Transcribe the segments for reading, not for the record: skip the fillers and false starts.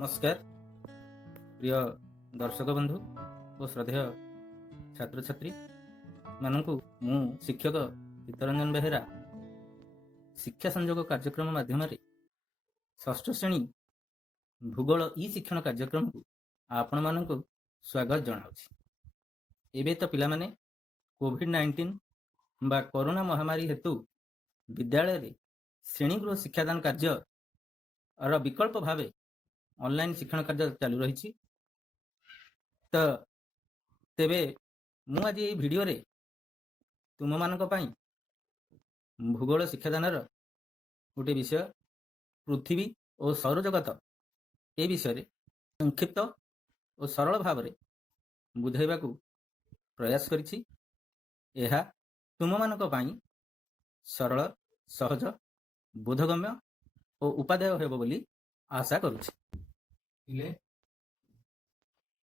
नमस्कार प्रिय दर्शक बंधु और श्रद्धेय छात्र छात्री मानू मु शिक्षक चित्तरंजन बेहेरा शिक्षा संयोग कार्यक्रम माध्यम षष्ठ श्रेणी भूगोल ई शिक्षण कार्यक्रम को आपण मानक स्वागत जनाऊँगी। एबे तो पिला माने कोविड-19 बा कोरोना महामारी हेतु विद्यालय रे श्रेणीगृह शिक्षादान कार्य और विकल्प भावे ऑनलाइन शिक्षण कार्य चालू रही। तो तेबे मु आज ये वीडियो रे तुम मानक पई भूगोल शिक्षादान गोटे विषय पृथ्वी और सौरजगत ए विषय रे संक्षिप्त और सरल भाव में बुझाइबा प्रयास करिछि। एहा तुम मानक पई सरल सहज बोधगम्य और उपादेय हेबो बोली आशा करुछि।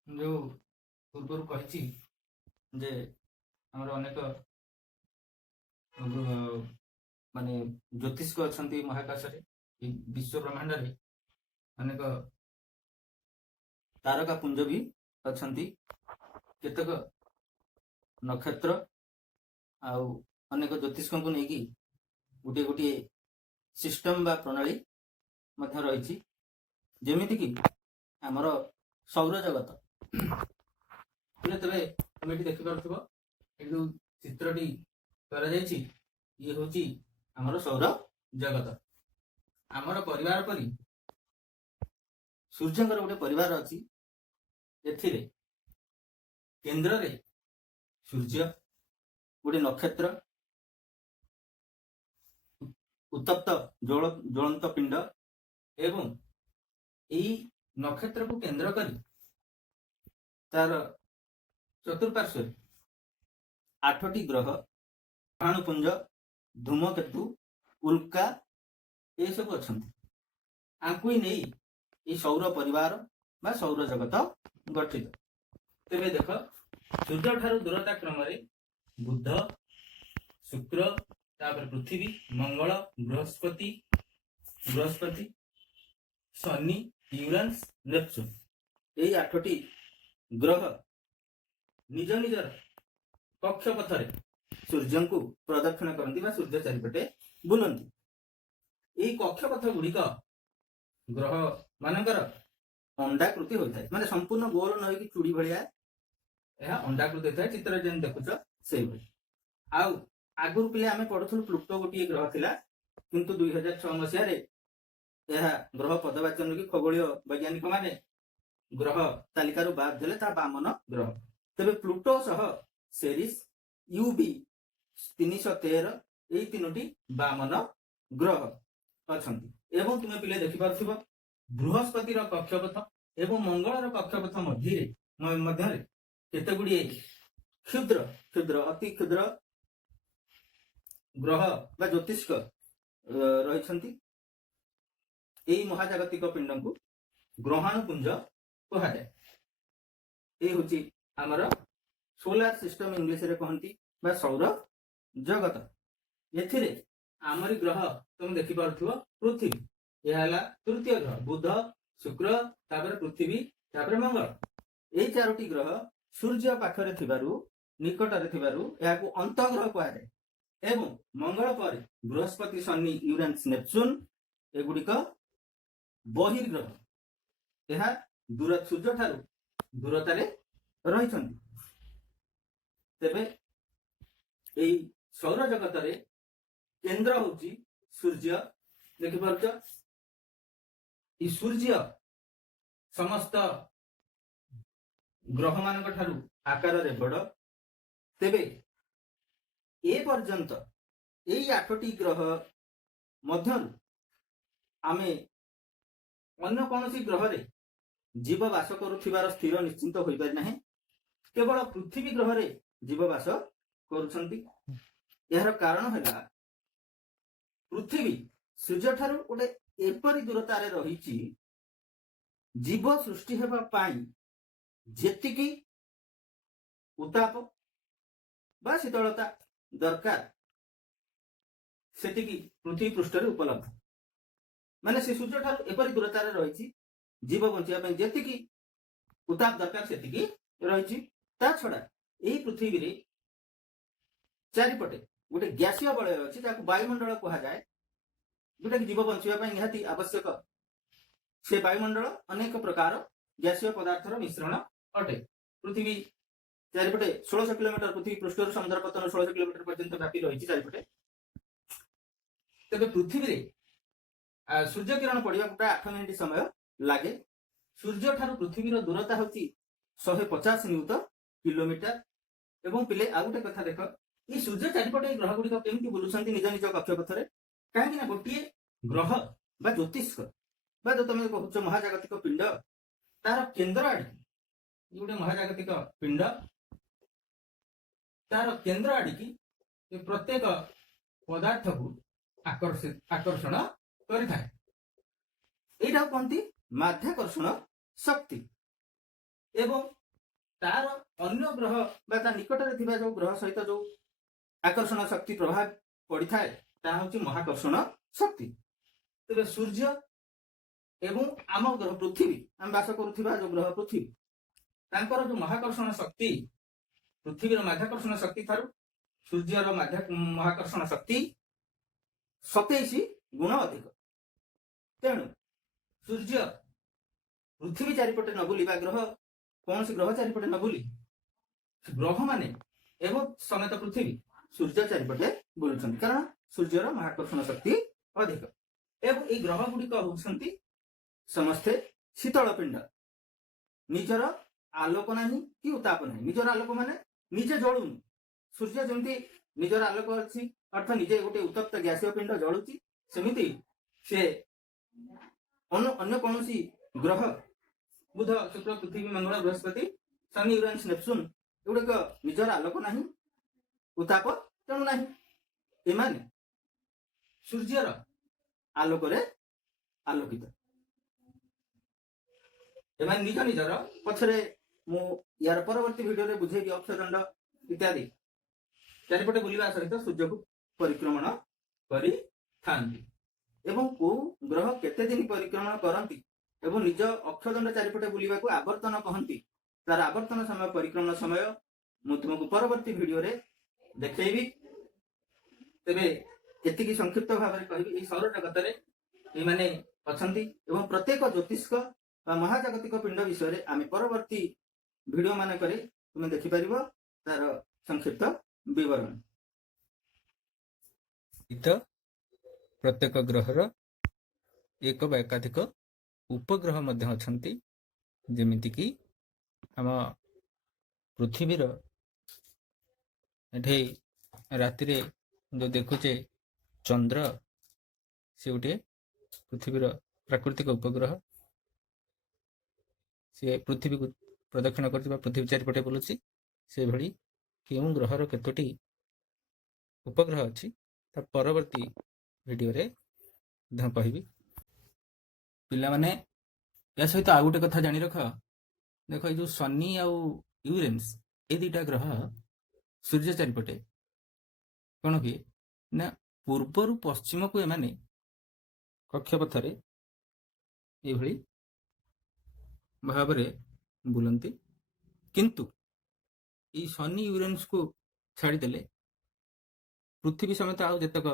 जो पूर्व कही जे हमर अनेक माने ज्योतिष अच्छा महाकाश विश्व ब्रह्मांड रे अनेक तारका पुंज भी अच्छा केतक नक्षत्र आउ अनेक ज्योतिष को लेकिन गोटे गोटे सिस्टम बा प्रणाली मध्य रही जेमिति कि आमर सौर जगत तेरे तुम ये देखि पारथबो जो चित्रटी करा जायछि ये होची आमर सौर जगत। आमर परिवार परि सूर्यंकर गोटे परिवार अछि एथिरे केंद्र रे सूर्य गोटे नक्षत्र उत्तप्त ज्वलंत पिंड एवं यही नक्षत्र को केंद्र करी तार चतुर्पार्श्व 8टी ग्रह ग्रहाणुपुंज धूमकेतु उल्का ये सब अच्छा आंकु ही नहीं ये सौर परिवार बा सौर जगत गठित। तेरे देख सूर्य ठारू दूरता क्रम बुध शुक्र तापर पृथ्वी मंगल बृहस्पति शनि यूरानस नेपच्यून यही 8टी ग्रह निज निजर कक्षपथ सूर्य को प्रदक्षिण करती सूर्य चारिपटे बुलंती। यही कक्षपथ गुड़िक ग्रह मानकर अंडाकृति होता है माने संपूर्ण गोल न होई चूड़ी भलिया यह अंडाकृति होता है। चित्र जेन देखुछ से आउ आगुर पिले आमे पढुथुल प्लूटो गोटे ग्रह थिला किंतु 2006 मसिया रे यह ग्रह पदवाचन की खगोलीय वैज्ञानिक माने ग्रह तालिकार बाद देले ता वामन ग्रह। तबे प्लूटो सह सेरिस यूबी 313 एई तीनोटी वामन ग्रह अछंती। एवं तुमे पिले देखि पारथिबो बृहस्पति रो कक्षपथ एवं मंगल रो कक्षपथ मध्य केते गुडी क्षुद्र क्षुद्र अति क्षुद्र ग्रह बा ज्योतिष्क रहिछंती। यही महाजागतिक पिंड को ग्रहाणुपुंज कह जाए। ये हूँ आमर सोलार सिस्टम इंग्लिश रे कहती बा सौर जगत। एथिरे आमरी ग्रह तुम देखि पारथुव पृथ्वी यह है तृतीय ग्रह बुध शुक्र तापर पृथ्वी तापर मंगल। यही 4टी ग्रह सूर्य पाखरे थिबारु निकटरे थिबारु याकू अंतग्रह कह जाए। एवं मंगल पर बृहस्पति शनि यूरानस नेपच्यून एगुड़िक बहिर्ग्रह यह दूर सूर्य ठारू दूरतारे रही। तेबे एई सौर जगत रे केंद्र होची सूर्य देखि पारछ। ई सूर्य समस्त ग्रह मानक ठारू आकार रे बड़। तेबे ए पर्यंत एई 8टी ग्रह मध्य आमे अन्य कौन सी ग्रह रे जीव बास करुथिबार स्थिर निश्चिंत होई पारि नाही। केवल पृथ्वी ग्रह रे जीव बास करुछंती। यार कारण है पृथ्वी सूर्य ठारू गोटे एपरी दूरता रे रहिछि जीव सृष्टि हेबा पाई जेतिकी उताप बा शीतलता दरकार सेतिकी पृथ्वी पृष्ठ रे उपलब्ध माने से सूर्य ठारू एपरी दूरता रे रहिछि जीव बंचिया पई जेतिकी उताप दरकार सेतिकी रहिछि। ता छडा एही पृथ्वी रे चारिपटे गोटे ग्यासीय बलय अछि जाको वायुमंडल कहा जाए, जोटा कि जीव बंचिया पई निहाती आवश्यक। से वायुमंडल अनेक प्रकार ग्यासीय पदार्थर मिश्रण अटे। पृथ्वी चारिपटे 1600 किलोमीटर पृथ्वी पृष्ठर समुद्र पतन 1600 किलोमीटर पर्यंत व्यापी रही चारिपटे। तेज पृथ्वी रे सूर्य किरण पड़ा प्राय 8 मिनिट समय लगे। सूर्य ठार पृथ्वी दूरता हूँ 150 नियुत किलोमीटर। एवं पिले आ गोटे कथा देख, ये सूर्य चारिपटे ग्रह गुड़िक केमती बुलूं निज निज कक्षपथरे, कहीं गोटे ग्रह बा ज्योतिष बा जो तुम कहूच महाजागतिक पिंड तार केन्द्र आड़ गोटे महाजागतिक पिंड तार केन्द्र आड़िकी प्रत्येक पदार्थ को आकर्षण करिथाए। एटा कहती माध्याकर्षण शक्ति। एवं तार अन्य ग्रह बा ता निकटरे थिबा जो ग्रह सहित जो आकर्षण शक्ति प्रभाव पड़ी थाए ता होची महाकर्षण शक्ति। तेबे सूर्य एवं आम ग्रह पृथ्वी आम बास करुथिबा जो ग्रह पृथ्वी तांकर जो महाकर्षण शक्ति पृथ्वीर माध्याकर्षण शक्ति थारु सूर्यर महाकर्षण शक्ति 27 गुण अधिक। तेणु सूर्य पृथ्वी चारिपटे न बुली ग्रह कौन ग्रह चारिपटे न बुली ग्रह माने एवं समेत पृथ्वी सूर्य चारिपटे बुलुछन, कारण सूर्यर महाकर्षण शक्ति अधिक। एवं ये ग्रह गुड़िक होउछंती समस्ते शीतल पिंड, निजर आलोक नहीं कि उताप नहीं। निजर आलोक माने निजे जलुनी, सूर्य जमती निजर आलोक अच्छी अर्थ निजे गोटे उत्तप्त ग्यासीय पिंड जलुची, सेमिति से अन्य कौन ग्रह बुध शुक्र पृथ्वी मंगल बृहस्पति शनि यूरेनस नेपच्यून एगुड़िक निजर आलोक नहीं उताप तेणु नहीं एमाने सूर्यर आलोक आलोकित। एमाने निज निजर पछरे मु यार परवर्ती वीडियो रे बुझेगी अक्षदंड इत्यादि चारिपटे बुलिबा सहित सूर्य को परिक्रमण करि थांती। एवं को ग्रह केते दिन परिक्रमण करंती एवं निज अक्षदंड चारिपटे बुलिबा को आवर्तन कहंती। तार आवर्तन समय परिक्रमण समय मु तुमको परवर्ती वीडियो रे देखैबी। तेबे एतिकी संक्षिप्त भाव में कहबी ए सौर जगत रे ए माने अछंती एवं प्रत्येक ज्योतिष महाजागतिक पिंड विषय आम परवर्ती वीडियो मान तुम देखिपर तार संक्षिप्त विवरण। प्रत्येक ग्रहर एक बा एकाधिक उपग्रह मध्य अछंती, जेमिति कि आम पृथ्वीर एठे राति रे जो देखुचे चंद्र से गोटे पृथ्वीर प्राकृतिक उपग्रह। सी पृथ्वी को प्रदक्षिण कर पृथ्वी चारिपटे बुलूची। से भली केउं ग्रहर केतोटी उपग्रह अच्छी ता परवर्ती वीडियो रे कहबी। पिला माने या सहित आ गोटे कथा जानी रख, देख ये जो शनि आउ यूरेनस ए दुईटा ग्रह सूर्य चारिपटे कौन कि ना पूर्वर पश्चिम को एमाने कक्षपथरे ये भाव बुलंती। किंतु ये शनि यूरेनस को छाड़ीदेले पृथ्वी समेत आउ जतक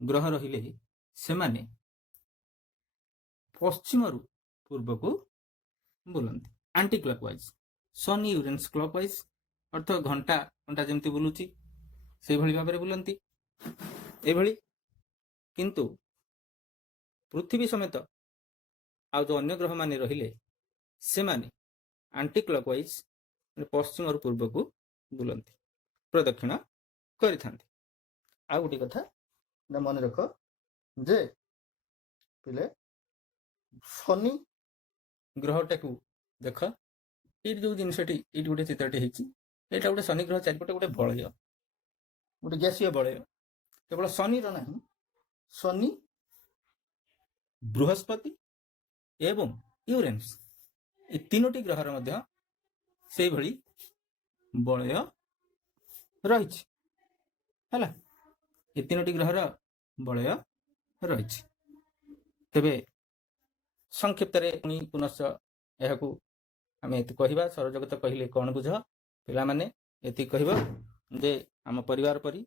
ग्रह रहिले से माने पश्चिम रु पूर्व को बुलंती आंटी क्लॉकवाइज। शनि यूरेनस क्लॉकवाइज अर्थ घंटा घंटा जमती बुलुची से भली भाव में बुलंती एभली। किंतु पृथ्वी समेत आ जो अन्य ग्रह माने रहिले से माने आंटी क्लॉकवाइज पश्चिम और पूर्व को बुलंती प्रदक्षिण करिथांती। आ गोटे कथा मन रख जे पिले शनि ग्रहटा को देख ये जो जिनसटी ये गोटे चित्रटी होती यहाँ गोटे शनि ग्रह चारिपटे गोटे बलय गोटे गैसीय बलय केवल शनि ना शनि बृहस्पति एवं यूरेनस ये तीनोटी ग्रहर मध्य से भली बलय रही है। ये तीनोटी ग्रहर बलय रही। तेबे ସଂକ୍ଷିପ୍ତରେ ପୁଣି ପୁନଶ୍ଚ ଏହାକୁ ଆମେ ଏତିକି କହିବା। ସୌରଜଗତ କହିଲେ କ'ଣ ବୁଝ? ପିଲାମାନେ ଏତିକି କହିବ ଯେ ଆମ ପରିବାର ପରି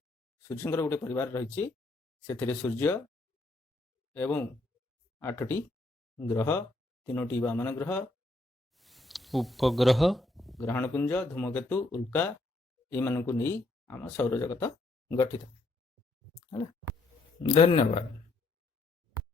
ସୂର୍ଯ୍ୟଙ୍କର ଗୋଟେ ପରିବାର ରହିଛି, ସେଥିରେ ସୂର୍ଯ୍ୟ ଏବଂ 8ଟି ଗ୍ରହ, 3ଟି ବାମନ ଗ୍ରହ, ଉପଗ୍ରହ, ଗ୍ରହଣପୁଞ୍ଜ, ଧୂମକେତୁ, ଉଲ୍କା ଏମାନଙ୍କୁ ନେଇ ଆମ ସୌରଜଗତ ଗଠିତ ହେଲା। ଧନ୍ୟବାଦ।